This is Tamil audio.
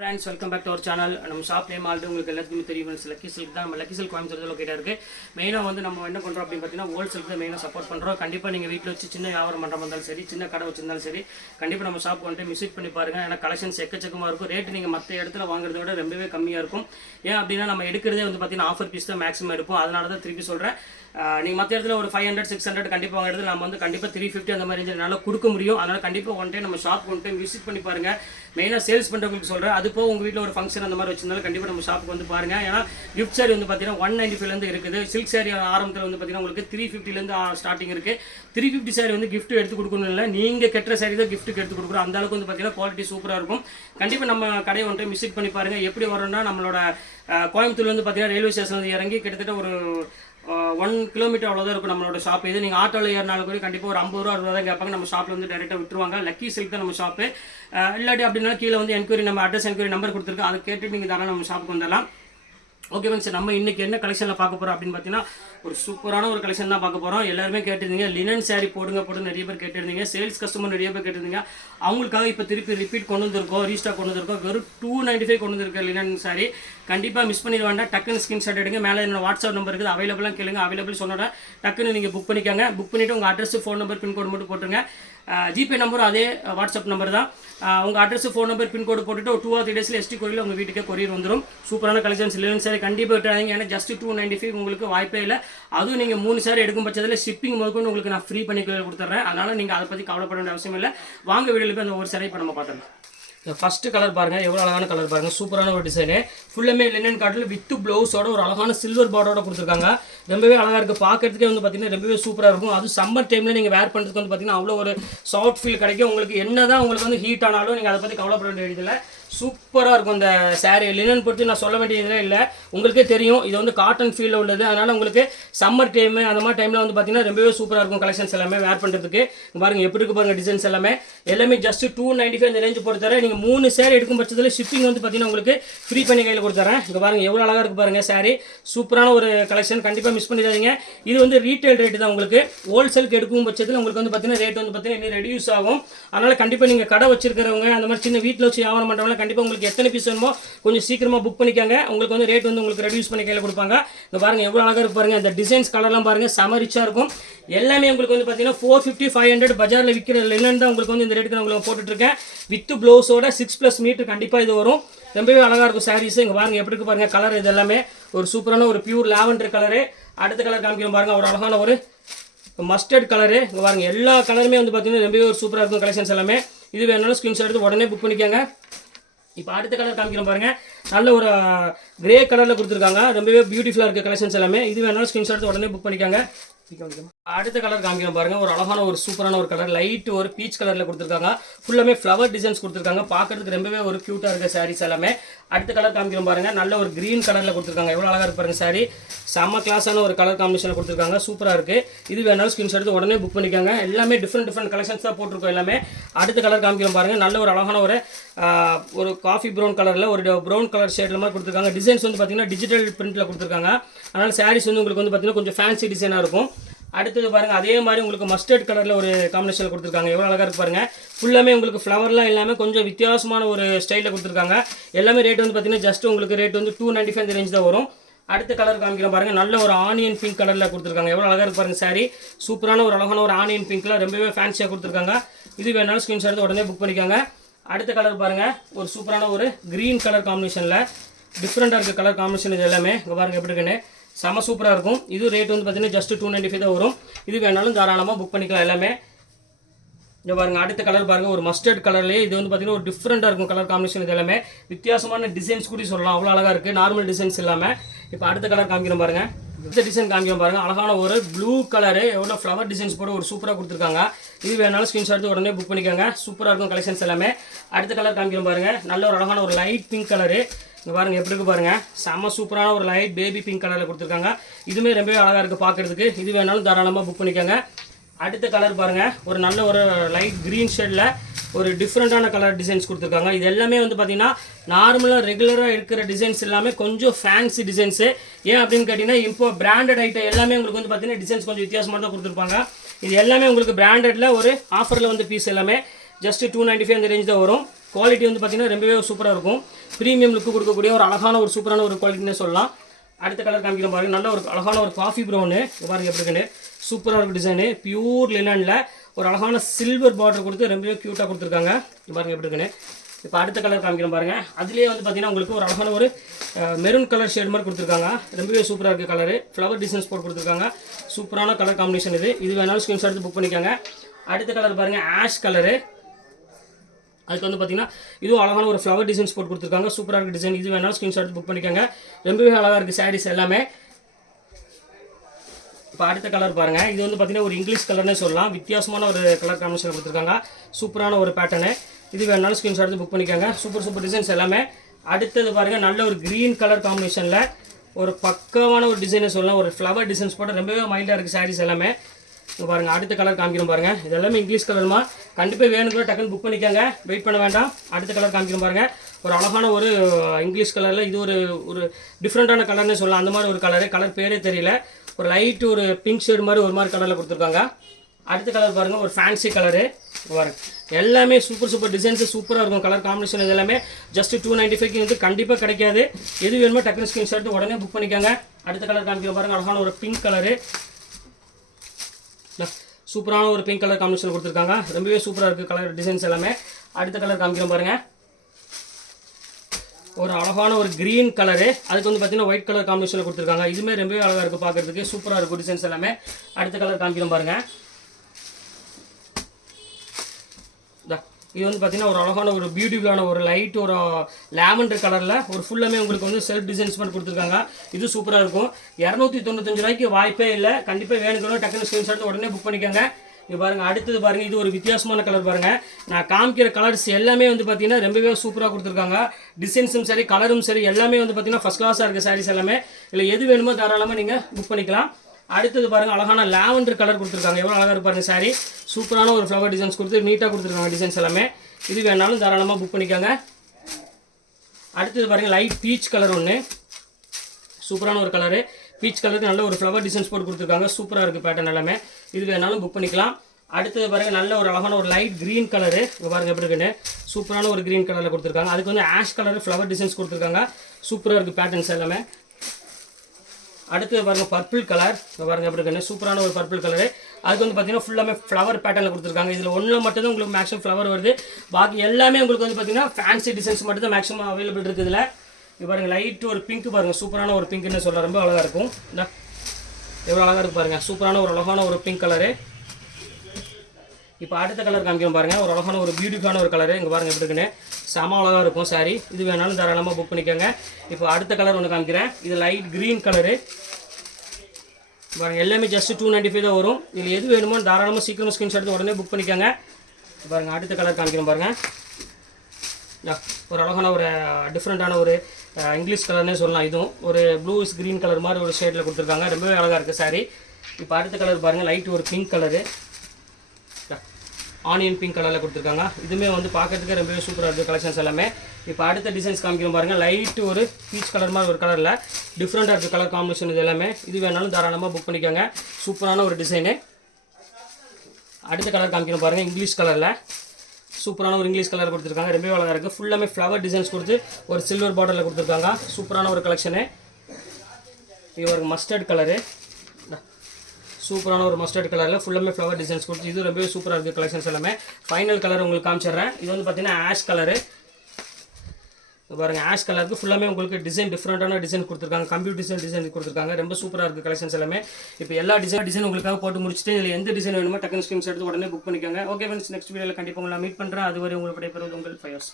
Friends welcome back to our channel நம்ம ஷாப் நேம் ஆல்ரெடி உங்களுக்கு எல்லாத்துக்குமே தெரியும் லக்கி சில்க் தான். நம்ம லக்கி சில்க் கோயம்புத்தூர் லொக்கேட்டாக இருக்குது மெயினாக வந்து நம்ம என்ன பண்ணுறோம் அப்படின்னு பார்த்தீங்கன்னா ஹோல் சில்க் தான் மெயினாக சப்போர்ட் பண்ணுறோம் கண்டிப்பாக நீங்கள் வீட்டில் வச்சு சின்ன வியாபாரம் பண்ணுற இருந்தாலும் சரி சின்ன கடை வச்சிருந்தாலும் சரி கண்டிப்பாக நம்ம ஷாப் வந்துட்டு விசிட் பண்ணி பாருங்கள் ஏன்னா கலெக்ஷன்ஸ் எக்கச்சக்கமாக இருக்கும். ரேட்டு நீங்கள் மற்ற இடத்துல வாங்குறத விட ரொம்பவே கம்மியாக இருக்கும். ஏன் அப்படின்னா நம்ம எடுக்கிறதே வந்து பார்த்தீங்கன்னா ஆஃபர் பீஸ் தான் மேக்ஸிமம் எடுப்போம். அதனால தான் திருப்பி சொல்கிறேன் நீங்கள் மற்ற இடத்துல ஒரு ஃபைவ் ஹண்ட்ரட் சிக்ஸ் ஹண்ட்ரட் கண்டிப்பாக வாங்குறது நம்ம வந்து கண்டிப்பாக த்ரீ ஃபிஃப்டி அந்த மாதிரி ரேஞ்சில் நல்லா கொடுக்க முடியும். அதனால் கண்டிப்பாக ஒன் டைம் நம்ம ஷாப் ஒன் டைம் விசிட் பண்ணி பாருங்கள் மெயினாக சேல்ஸ் பண்ணுறவங்களுக்கு சொல்கிறேன் அது போக உங்கள் வீட்டில் ஒரு ஃபங்க்ஷன் அந்த மாதிரி வச்சிருந்தாலும் கண்டிப்பாக நம்ம ஷாப்புக்கு வந்து பாருங்கள் ஏன்னா கிஃப்ட் சாரி வந்து பார்த்தீங்கன்னா ஒன் நைன்டி ஃபைவ்லேருந்து இருக்குது. சில்க் சாரி ஆரம்பத்தில் வந்து பார்த்தீங்கன்னா உங்களுக்கு த்ரீ ஃபிஃப்டிலேருந்து ஸ்டார்டிங் இருக்குது த்ரீ ஃபிஃப்டி சாரி வந்து கிஃப்ட் எடுத்து கொடுக்கணும் இல்லை. நீங்கள் கெட்ட சாரி தான் கிஃப்ட்டுக்கு எடுத்து கொடுக்குறோம். அந்த அளவுக்கு வந்து பார்த்தீங்கன்னா குவாலிட்டி சூப்பராக இருக்கும். கண்டிப்பாக நம்ம கடையை ஒன் டைம் விசிட் பண்ணி பாருங்கள் எப்படி வரோம்னா நம்மளோட கோயம்புத்தூர்லேருந்து பார்த்தீங்கன்னா ரயில்வே ஸ்டேஷன் இறங்கி கிட்டத்தட்ட ஒரு ஒன் கிலோமீட்டர் அவ்வளோதான் இருக்கும் நம்மளோட ஷாப் இது நீங்கள் ஆட்டோவில் ஏறினாலும் கூட கண்டிப்பாக ஒரு ஐம்பது ரூபா அறுபது தான் கேட்பாங்க. நம்ம ஷாப்பில் வந்து டேரெக்டாக விட்டுருவாங்க. லக்கி சில்க் தான் நம்ம ஷாப்பு இல்லாட்டி அப்படின்னா கீழே வந்து என்கொயரி நம்ம அட்ரஸ் என்கொயரி நம்பர் கொடுத்துருக்கோம். அதை கேட்டு நீங்கள் தாராளம் நம்ம ஷாப்புக்கு வந்துடலாம். ஓகே சார் நம்ம இன்னைக்கு என்ன கலெக்ஷனில் பார்க்க போகிறோம் அப்படின்னு பார்த்தீங்கன்னா ஒரு சூப்பரான ஒரு கலெக்ஷன் தான் பார்க்க போகிறோம் எல்லாருமே கேட்டிருந்தீங்க லினன் சாரி போடுங்க போடுங்க நிறைய பேர் கேட்டிருந்தீங்க. சேல்ஸ் கஸ்டமர் நிறைய பேர் கேட்டிருந்தீங்க. அவங்களுக்காக இப்போ திருப்பி ரிப்பீட் கொண்டு வந்திருக்கோம் ரீஸ்டாக் கொண்டு வந்திருக்கோம். வெறும் டூ நைன்டி ஃபைவ் கொண்டு வந்திருக்க லினன் சாரி கண்டிப்பாக மிஸ் பண்ணிட வேண்டாம். டக்குன்னு ஸ்கிரீன்ஷாட் எடுங்க. மேலே என்னோட வாட்ஸ்அப் நம்பர் இருக்குது. அவைலபிளாக கேளுங்க. அவைலபிள் சொன்னோட டக்குன்னு நீங்கள் புக் பண்ணிக்கோங்க. புக் பண்ணிவிட்டு உங்கள் அட்ரஸ் ஃபோன் நம்பர் பின்கோடு மட்டும் போட்டுருங்க. ஜிபே நம்பரும் அதே வாட்ஸ்அப் நம்பர் தான் உங்கள் அட்ரஸ் ஃபோன் நம்பர் பின்கோடு போட்டுட்டு ஒரு டூ ஆர் த்ரீ டேஸில் எஸ்டி கொரியர் உங்கள் வீட்டுக்கே கொரியர் வந்துடும் சூப்பரான கலெக்ஷன்ஸ் இல்லைன்னு சார் கண்டிப்பாக விட்டுறாங்க ஏன்னா ஜஸ்ட் டூ நைன்டி ஃபைவ் உங்களுக்கு வாய்ப்பே இல்லை. அதுவும் நீங்கள் மூணு சார் எடுக்கும் பட்சத்தில் ஷிப்பிங் முதற்கொண்டு உங்களுக்கு நான் ஃப்ரீ பண்ணி கொடுத்துட்றேன். அதனால் நீங்கள் அதை பற்றி கவலைப்பட வேண்டிய அவசியம் இல்லை. வாங்க வீடியோவில் போய் அந்த ஒரு சாரை இப்போ நம்ம பார்த்துடலாம். இந்த ஃபஸ்ட்டு கலர் பாருங்கள் எவ்வளோ அழகான கலர் பாருங்கள் சூப்பரான ஒரு டிசைனு ஃபுல்லுமே லினன் காட்டில் வித்து ப்ளவுஸோட ஒரு அழகான சில்வர் பார்டரோட கொடுத்துருக்காங்க. ரொம்பவே அழகாக இருக்குது பார்க்கறதுக்கே வந்து பார்த்தீங்கன்னா ரொம்பவே சூப்பராக இருக்கும். அது சம்மர் டைமில் நீங்கள் வேர் பண்ணுறதுக்கு வந்து பார்த்தீங்கன்னா அவ்வளோ ஒரு சாஃப்ட் ஃபீல் கிடைக்கும். உங்களுக்கு என்ன தான் உங்களுக்கு வந்து ஹீட் ஆனாலும் நீங்கள் அதை பற்றி கவலைப்பட வேண்டியதில்லை. சூப்பராக இருக்கும் இந்த சாரீ லினன் பற்றி நான் சொல்ல வேண்டியதே இல்லை. உங்களுக்கே தெரியும் இது வந்து காட்டன் ஃபீலில் உள்ளது. அதனால் உங்களுக்கு சம்மர் டைமு அந்த மாதிரி டைமில் வந்து பார்த்தீங்கன்னா ரொம்பவே சூப்பராக இருக்கும் கலெக்ஷன்ஸ் எல்லாமே வேர் பண்ணுறதுக்கு பாருங்கள் எப்படி இருக்கு பாருங்கள் டிசைன்ஸ் எல்லாமே. எல்லாமே ஜஸ்ட் டூ நைன்ட்டி ஃபைவ் இந்த ரேஞ்சு பொறுத்தர நீங்கள் மூணு சேரீ எடுக்கும் பட்சத்தில் ஷிப்பிங் வந்து பார்த்தீங்கன்னா உங்களுக்கு ஃப்ரீ பண்ணி கையில் கொடுத்துறேன். இங்கே பாருங்கள் எவ்வளோ அழகாக இருக்கு பாருங்கள் saree. சூப்பரான ஒரு கலெக்ஷன் கண்டிப்பாக மிஸ் பண்ணிடாதீங்க. இது வந்து ரீட்டைல் ரேட்டு தான் உங்களுக்கு. ஹோல்சேலுக்கு எடுக்கும் பட்சத்தில் உங்களுக்கு வந்து பார்த்தீங்கன்னா ரேட் வந்து பார்த்தீங்கன்னா இன்னும் ரெடியூஸ் ஆகும். அதனால் கண்டிப்பாக நீங்கள் கடை வச்சிருக்கிறவங்க அந்த மாதிரி சின்ன வீட்டில் வச்சு வியாபாரம் பண்ணுறவங்க கண்டிப்பாக உங்களுக்கு எத்தனை பீஸ் வேணுமோ கொஞ்சம் சீக்கிரமாக புக் பண்ணிக்கோங்க. உங்களுக்கு வந்து ரேட் வந்து உங்களுக்கு ரெடியூஸ் பண்ணி கையில் கொடுப்பாங்க. இங்கே பாருங்க எவ்வளோ அழகாக இருப்பாருங்க இந்த டிசைன்ஸ் கலர்லாம் பாருங்கள் செம ரிச்சாக இருக்கும். எல்லாமே உங்களுக்கு வந்து பார்த்தீங்கன்னா ஃபோர் ஃபிஃப்டி ஃபைவ் ஹண்ட்ரட் பஜாரில் விற்கிற லினன் தான் உங்களுக்கு வந்து இந்த ரேட்டுக்கு நான் உங்களுக்கு போட்டுட்ருக்கேன். வித் ப்ளவுஸோட சிக்ஸ் ப்ளஸ் மீட்டர் கண்டிப்பாக இது வரும். ரொம்பவே அழகாக இருக்கும் சாரீஸ் இங்கே பாருங்கள் எப்படி இருக்கு பாருங்கள் கலர் இது எல்லாமே. ஒரு சூப்பரான ஒரு பியூர் லாவெண்டர் கலரு அடுத்த கலர் காமிக்கிறோம் பாருங்கள் ஒரு அழகான ஒரு மஸ்டர்ட் கலரு இங்கே பாருங்கள் எல்லா கலருமே வந்து பார்த்தீங்கன்னா ரொம்பவே ஒரு சூப்பராக இருக்கும் கலெக்ஷன்ஸ் எல்லாமே. இது வேணாலும் ஸ்க்ரீன்ஷாட் எடுத்து உடனே புக் பண்ணிக்கோங்க. இப்போ அடுத்த கலர் காமிக்கிறோம் பாருங்க. நல்ல ஒரு கிரே கலரில் கொடுத்துருக்காங்க. ரொம்பவே பியூட்டிஃபுல்லாக இருக்குது கலெக்ஷன்ஸ் எல்லாமே. இது வேணாலும் ஸ்க்ரீன்ஷாட் உடனே புக் பண்ணிக்காங்க. அடுத்த கலர் காமிக்கிறோம் பாருங்க. ஒரு அழகான ஒரு சூப்பரான ஒரு கலர் லைட் ஒரு பீச் கலரில் கொடுத்துருக்காங்க. ஃபுல்லாமே ஃப்ளவர் டிசைன்ஸ் கொடுத்துருக்காங்க. பார்க்கறதுக்கு ரொம்பவே ஒரு க்யூட்டாக இருக்க சாரீஸ் எல்லாமே. அடுத்த கலர் காமிக்கிறோம் பாருங்க. நல்ல ஒரு க்ரீன் கலரில் கொடுத்துருக்காங்க. எவ்வளோ அழகாக இருப்பாருங்க சாரி செம்ம கிளாஸான ஒரு கலர் காம்பினேஷன் கொடுத்துருக்காங்க. சூப்பராக இருக்கு. இது வேணாலும் ஸ்கிரீன்ஷாட் எடுத்து உடனே புக் பண்ணிக்காங்க. எல்லாமே டிஃப்ரெண்ட் டிஃப்ரெண்ட் கலெக்ஷன்ஸ் தான் போட்டிருக்கோம் எல்லாமே. அடுத்த கலர் காமிக்கிறோம் பாருங்க. நல்ல ஒரு அழகான ஒரு ஒரு காஃபி ப்ரௌன் கலரில் ஒரு ப்ரௌன் கலர் ஷேடில் மாதிரி கொடுத்துருக்காங்க. டிசைன்ஸ் வந்து பார்த்தீங்கன்னா டிஜிட்டல் பிரிண்ட்டில் கொடுத்துருக்காங்க. அதனால் சாரீஸ் வந்து உங்களுக்கு வந்து பார்த்தீங்கன்னா கொஞ்சம் ஃபேன்சி டிசைனாக இருக்கும். அடுத்தது பாருங்கள் அதே மாதிரி உங்களுக்கு மஸ்டர்ட் கலரில் ஒரு காம்பினேஷனில் கொடுத்துருக்காங்க. எவ்வளோ அழகாக இருக்கு பாருங்கள் ஃபுல்லாமே உங்களுக்கு ஃப்ளவர்லாம் எல்லாமே கொஞ்சம் வித்தியாசமான ஒரு ஸ்டைலில் கொடுத்துருக்காங்க. எல்லாமே ரேட் வந்து பார்த்தீங்கன்னா ஜஸ்ட் உங்களுக்கு ரேட் வந்து டூ நைன்டி ஃபைவ் ரேஞ்ச் தான் வரும். அடுத்த கலர் காமிக்கிறோம் பாருங்கள் நல்ல ஒரு ஆனியன் பிங்க் கலரில் கொடுத்துருக்காங்க. எவ்வளோ அழகாக இருக்கு பாருங்க சாரி சூப்பரான ஒரு அழகான ஒரு ஆனியன் பிங்க்ல ரொம்பவே ஃபேன்சியாக கொடுத்துருக்காங்க. இது வேணாலும் ஸ்க்ரீன்ஷாட் எடுத்து உடனே புக் பண்ணிக்கோங்க. அடுத்த கலர் பாருங்கள் ஒரு சூப்பரான ஒரு க்ரீன் கலர் காம்பினேஷனில் டிஃப்ரெண்ட்டாக இருக்க கலர் காம்பினேஷன் இது எல்லாமே இங்கே பாருங்கள் எப்படி இருக்குன்னு. செம சூப்பராக இருக்கும். இது ரேட் வந்து பார்த்தீங்கன்னா ஜஸ்ட் டூ நைன்டி ஃபைவ் தான் வரும். இது வேணாலும் தாராளமாக புக் பண்ணிக்கலாம் எல்லாமே. இங்கே பாருங்க அடுத்த கலர் பாருங்கள் ஒரு மஸ்டர்ட் கலர்லேயே இது வந்து பார்த்தீங்கன்னா ஒரு டிஃப்ரெண்ட்டாக இருக்கும் கலர் காம்பினேஷன் இது எல்லாமே. வித்தியாசமான டிசைன்ஸ் கூட சொல்லலாம். அவ்வளோ அழகாக இருக்குது நார்மல் டிசைன்ஸ் இல்லாமல் இப்போ அடுத்த கலர் காமிக்கிறோம் பாருங்கள் அடுத்த டிசைன் காமிக்கிறோம் பாருங்கள் அழகான ஒரு ப்ளூ கலரு எவ்வளோ ஃப்ளவர் டிசைன்ஸ் போட ஒரு சூப்பராக கொடுத்துருக்காங்க. இது வேணாலும் ஸ்க்ரீன்ஷாட் எடுத்து உடனே புக் பண்ணிக்கோங்க. சூப்பராக இருக்கும் கலெக்ஷன்ஸ் எல்லாமே. அடுத்த கலர் காமிக்கிறோம் பாருங்கள் நல்ல ஒரு அழகான ஒரு லைட் பிங்க் கலரு இங்கே பாருங்க எப்படி இருக்கு பாருங்க. செம்ம சூப்பரான ஒரு லைட் பேபி பிங்க் கலரில் கொடுத்துருக்காங்க. இதுவுமே ரொம்பவே அழகாக இருக்குது பார்க்கறதுக்கு இது வேணாலும் தாராளமாக புக் பண்ணிக்கோங்க. அடுத்த கலர் பாருங்க. ஒரு நல்ல ஒரு லைட் க்ரீன் ஷேடில் ஒரு டிஃப்ரெண்ட்டான கலர் டிசைன்ஸ் கொடுத்துருக்காங்க. இது எல்லாமே வந்து பார்த்தீங்கன்னா நார்மலாக ரெகுலராக இருக்கிற டிசைன்ஸ் எல்லாமே கொஞ்சம் ஃபேன்சி டிசைன்ஸு ஏன் அப்படின்னு கேட்டிங்கன்னா இப்போ பிராண்டட் ஐட்டம் எல்லாமே உங்களுக்கு வந்து பார்த்தீங்கன்னா டிசைன்ஸ் கொஞ்சம் வித்தியாசமாக தான் கொடுத்துருப்பாங்க. இது எல்லாமே உங்களுக்கு பிராண்டடில் ஒரு ஆஃபரில் வந்து பீஸ் எல்லாமே. ஜஸ்ட் டூ நைன்ட்டி ஃபைவ் அந்த ரேஞ்ச் தான் வரும். குவாலிட்டி வந்து பார்த்தீங்கன்னா ரொம்பவே சூப்பராக இருக்கும். ப்ரீமியம் லுக்கு கொடுக்கக்கூடிய ஒரு அழகான ஒரு சூப்பரான ஒரு குவாலிட்டினே சொல்லலாம். அடுத்த கலர் காமிக்கிற பாருங்க நல்ல ஒரு அழகான ஒரு காஃபி ப்ரௌனு பாருங்க எப்படி இருக்குன்னு. சூப்பராக இருக்கும் டிசைனு பியூர் லினனில் ஒரு அழகான சில்வர் பார்டர் கொடுத்து ரொம்பவே க்யூட்டாக கொடுத்துருக்காங்க. இங்க பாருங்க எப்படி இருக்குன்னு. இப்போ அடுத்த கலர் காமிக்கிறோம் பாருங்க. அதுலேயே வந்து பார்த்தீங்கன்னா உங்களுக்கு ஒரு அழகான ஒரு மெரூன் கலர் ஷேட் மாதிரி கொடுத்துருக்காங்க. ரொம்பவே சூப்பராக இருக்குது கலரு ஃப்ளவர் டிசைன்ஸ் போட்டு கொடுத்துருக்காங்க. சூப்பரான கலர் காம்பினேஷன் இது. இது வேணாலும் ஸ்கிரீன்ஷாட் எடுத்து புக் பண்ணிக்கோங்க. அடுத்த கலர் பாருங்கள் ஆஷ் கலரு அதுக்கு வந்து பார்த்தீங்கன்னா இதுவும் அழகான ஒரு ஃப்ளவர் டிசைன்ஸ் போட்டு கொடுத்துருக்காங்க. சூப்பராக இருக்குது டிசைன் இது வேணாலும் ஸ்க்ரீன்ஷாட் புக் பண்ணிக்கோங்க. ரொம்பவே அழகாக இருக்குது சாரீஸ் எல்லாமே. இப்போ அடுத்த கலர் பாருங்கள் இது வந்து பார்த்தீங்கன்னா ஒரு இங்கிலீஷ் கலர்னே சொல்லலாம். வித்தியாசமான ஒரு கலர் காம்பினேஷன் கொடுத்துருக்காங்க. சூப்பரான ஒரு பேட்டர்னு இது வேணாலும் ஸ்க்ரீன்ஷாட் எடுத்து புக் பண்ணிக்கோங்க. சூப்பர் சூப்பர் டிசைன்ஸ் எல்லாமே. அடுத்தது பாருங்கள் நல்ல ஒரு க்ரீன் கலர் காம்பினேஷனில் ஒரு பக்கமான ஒரு டிசைனை சொல்லலாம். ஒரு ஃப்ளவர் டிசைன்ஸ் போட்டு ரொம்பவே மைல்டாக இருக்குது சாரீஸ் எல்லாமே. இப்போ பாருங்கள் அடுத்த கலர் காமிக்கிறோம் பாருங்கள் இது எல்லாமே இங்கிலீஷ் கலருமா கண்டிப்பாக வேணுங்கிற டக்குன்னு புக் பண்ணிக்கோங்க. வெயிட் பண்ண வேண்டாம். அடுத்த கலர் காமிக்கிறோம் பாருங்கள் ஒரு அழகான ஒரு இங்கிலீஷ் கலரில் இது ஒரு ஒரு டிஃப்ரெண்ட்டான கலர்னே சொல்லலாம். அந்த மாதிரி ஒரு கலரு கலர் பேரே தெரியல. ஒரு லைட் ஒரு பிங்க் ஷேடு மாதிரி ஒரு மாதிரி கலரில் கொடுத்துருக்காங்க. அடுத்த கலர் பாருங்கள் ஒரு ஃபேன்சி கலரு பாருங்க. எல்லாமே சூப்பர் சூப்பர் டிசைன்ஸு சூப்பராக இருக்கும். கலர் காம்பினேஷன் இது எல்லாமே ஜஸ்ட் டூ நைன்ட்டி ஃபைவ்க்கு வந்து கண்டிப்பாக கிடைக்காது. எது வேணுமோ டக்குனு ஸ்கிரீன் ஷாட் உடனே புக் பண்ணிக்கோங்க. அடுத்த கலர் காமிக்கிறோம் பாருங்கள் அழகான ஒரு பிங்க் கலரு சூப்பரான ஒரு பிங்க் கலர் காம்பினேஷன் கொடுத்துருக்காங்க. ரொம்பவே சூப்பராக இருக்குது கலர் டிசைன்ஸ் எல்லாமே. அடுத்த கலர் காமிக்கிறோம் பாருங்கள் ஒரு அழகான ஒரு க்ரீன் கலரு அதுக்கு வந்து பார்த்தீங்கன்னா ஒயிட் கலர் காம்பினேஷனில் கொடுத்துருக்காங்க. இதுவுமே ரொம்பவே அழகாக இருக்குது பார்க்குறதுக்கு சூப்பராக இருக்கும் டிசைன்ஸ் எல்லாமே. அடுத்த கலர் காமிக்கிறோம் பாருங்க. இது வந்து பார்த்தீங்கன்னா ஒரு அழகான ஒரு பியூட்டிஃபுல்லான ஒரு லைட் ஒரு லேமண்டர் கலரில் ஒரு ஃபுல்லாமே உங்களுக்கு வந்து செல்ஃப் டிசைன்ஸ் பண்ணி கொடுத்துருக்காங்க. இது சூப்பராக இருக்கும். இரநூத்தி தொண்ணூத்தஞ்சு ரூபாய்க்கு வாய்ப்பே இல்லை. கண்டிப்பாக வேணுங்கிறோம் டக்குனு ஸ்க்ரீன்ஷாட் எடுத்து உடனே புக் பண்ணிக்கோங்க. இது பாருங்கள் அடுத்தது பாருங்கள் இது ஒரு வித்தியாசமான கலர் பாருங்கள் நான் காமிக்கிற கலர்ஸ் எல்லாமே வந்து பார்த்தீங்கன்னா ரொம்பவே சூப்பராக கொடுத்துருக்காங்க. டிசைன்ஸும் சரி கலரும் சரி எல்லாமே வந்து பார்த்தீங்கன்னா ஃபஸ்ட் கிளாஸாக இருக்குது சாரீஸ் எல்லாமே. இல்லை எது வேணுமோ தாராளமாக நீங்கள் புக் பண்ணிக்கலாம். அடுத்தது பாருங்க அழகான லாவெண்டர் கலர் கொடுத்துருக்காங்க. எவ்வளோ அழகாக இருப்பாருங்க சாரி சூப்பரான ஒரு ஃப்ளவர் டிசைன்ஸ் கொடுத்து நீட்டாக கொடுத்துருக்காங்க டிசைன்ஸ் எல்லாமே. இது வேணாலும் தாராளமாக புக் பண்ணிக்கோங்க. அடுத்தது பாருங்கள் லைட் பீச் கலர் ஒன்று சூப்பரான ஒரு கலரு பீச் கலருக்கு நல்ல ஒரு ஃப்ளவர் டிசைன்ஸ் போட்டு கொடுத்துருக்காங்க. சூப்பராக இருக்குது பேட்டர்ன் எல்லாமே. இது வேணாலும் புக் பண்ணிக்கலாம். அடுத்தது பாருங்கள் நல்ல ஒரு அழகான ஒரு லைட் க்ரீன் கலரு இங்கே பாருங்க எப்படி இருக்குன்னு. சூப்பரான ஒரு க்ரீன் கலரில் கொடுத்துருக்காங்க. அதுக்கு வந்து ஆஷ் கலர் ஃப்ளவர் டிசைன்ஸ் கொடுத்துருக்காங்க. சூப்பராக இருக்குது பேட்டர்ன்ஸ் எல்லாமே. அடுத்து பாருங்க பர்பிள் கலர் பாருங்க எப்படி இருக்குன்னு சூப்பரான ஒரு பர்பிள் கலரு அதுக்கு வந்து பார்த்தீங்கன்னா ஃபுல்லாமே ஃப்ளவர் பேட்டர்னில் கொடுத்துருக்காங்க. இதில் ஒன்றில் மட்டும்தான் உங்களுக்கு மேக்ஸிமம் ஃப்ளவர் வருது. பாக்கி எல்லாமே உங்களுக்கு வந்து பார்த்தீங்கன்னா ஃபேன்சி டிசைன்ஸ் மட்டும் தான் மேக்ஸிமம் அவைலபிள் இருக்குது இதில். இது பாருங்க லைட் ஒரு பிங்க் பாருங்க. சூப்பரான ஒரு பிங்க்னு சொல்ல ரொம்ப அழகாக இருக்கும். எவ்வளோ அழகாக இருக்கு பாருங்க. சூப்பரான ஒரு அழகான ஒரு பிங்க் கலரு இப்போ அடுத்த கலர் காமிக்கிறோம் பாருங்கள் ஒரு அழகான ஒரு பியூட்டிஃபுல்லான ஒரு கலரு இங்கே பாருங்கள் எப்படி இருக்குன்னு. செம அழகாக இருக்கும் சாரி இது வேணாலும் தாராளமாக புக் பண்ணிக்கோங்க. இப்போ அடுத்த கலர் ஒன்று காமிக்கிறேன். இது லைட் க்ரீன் கலரு பாருங்கள் எல்லாமே ஜஸ்ட் டூ நைன்ட்டி ஃபைவ் தான் வரும். இதில் எது வேணுமோ தாராளமாக சீக்கிரமாக ஸ்க்ரீன்ஷாட் எடுத்து உடனே புக் பண்ணிக்கோங்க. பாருங்கள் அடுத்த கலர் காமிக்கிறோம் பாருங்கள் ஒரு அழகான ஒரு டிஃப்ரெண்ட்டான ஒரு இங்கிலீஷ் கலர்னே சொல்லலாம். இதுவும் ஒரு ப்ளூஸ் க்ரீன் கலர் மாதிரி ஒரு ஷேடில் கொடுத்துருக்காங்க. ரொம்பவே அழகாக இருக்குது சாரி இப்போ அடுத்த கலர் பாருங்கள் லைட் ஒரு பிங்க் கலரு ஆனியன் பிங்க் கலரில் கொடுத்துருக்காங்க. இதுவுமே வந்து பார்க்கறதுக்கு ரொம்பவே சூப்பராக இருக்குது கலெக்ஷன்ஸ் எல்லாமே. இப்போ அடுத்த டிசைன்ஸ் காமிக்கிறோம் பாருங்கள் லைட்டு ஒரு பீச் கலர் மாதிரி ஒரு கலரில் டிஃப்ரெண்ட்டாக இருக்குது கலர் காம்பினேஷன் இது எல்லாமே. இது வேணாலும் தாராளமாக புக் பண்ணிக்கோங்க. சூப்பரான ஒரு டிசைனு அடுத்த கலர் காமிக்கிறோம் பாருங்கள் இங்கிலீஷ் கலரில் சூப்பரான ஒரு இங்கிலீஷ் கலர் கொடுத்துருக்காங்க. ரொம்பவே அழகாக இருக்குது ஃபுல்லாமே ஃப்ளவர் டிசைன்ஸ் கொடுத்து ஒரு சில்வர் பார்டரில் கொடுத்துருக்காங்க. சூப்பரான ஒரு கலெக்ஷனு இது ஒரு மஸ்டர்ட் கலரு சூப்பரான ஒரு மஸ்டர்ட் கலரில் ஃபுல்லாமே ஃப்ளவர் டிசைன்ஸ் கொடுத்து இது ரொம்பவே சூப்பராக இருக்குது கலெக்ஷன்ஸ் எல்லாமே. ஃபைனல் கலர் உங்களுக்கு காமிச்சிடுறேன். இது வந்து பார்த்தீங்கன்னா ஆஷ் கலரு பாருங்கள் ஆஷ் கலருக்கு ஃபுல்லாமே உங்களுக்கு டிசைன் டிஃப்ரெண்ட்டான டிசைன் கொடுத்துருக்காங்க. கம்ப்யூட்டர் டிசைன் டிசைன் கொடுத்துருக்காங்க. ரொம்ப சூப்பராக இருக்குது கலெக்ஷன்ஸ் எல்லாமே. இப்போ எல்லா டிசைன் டிசைன் உங்களுக்காக போட்டு முடிச்சுட்டு இதில் எந்த டிசைன் வேணுமோ டக்குனு ஸ்கிரீன்ஸ் எடுத்து உடனே புக் பண்ணிக்கோங்க. ஓகே ஃப்ரெண்ட்ஸ் நெக்ஸ்ட் வீடியோவில் கண்டிப்பாக உங்களை மீட் பண்ணுறேன் அதுவரை உங்களுக்கு விடைபெறுவது உங்கள் ஃபயர்ஸ்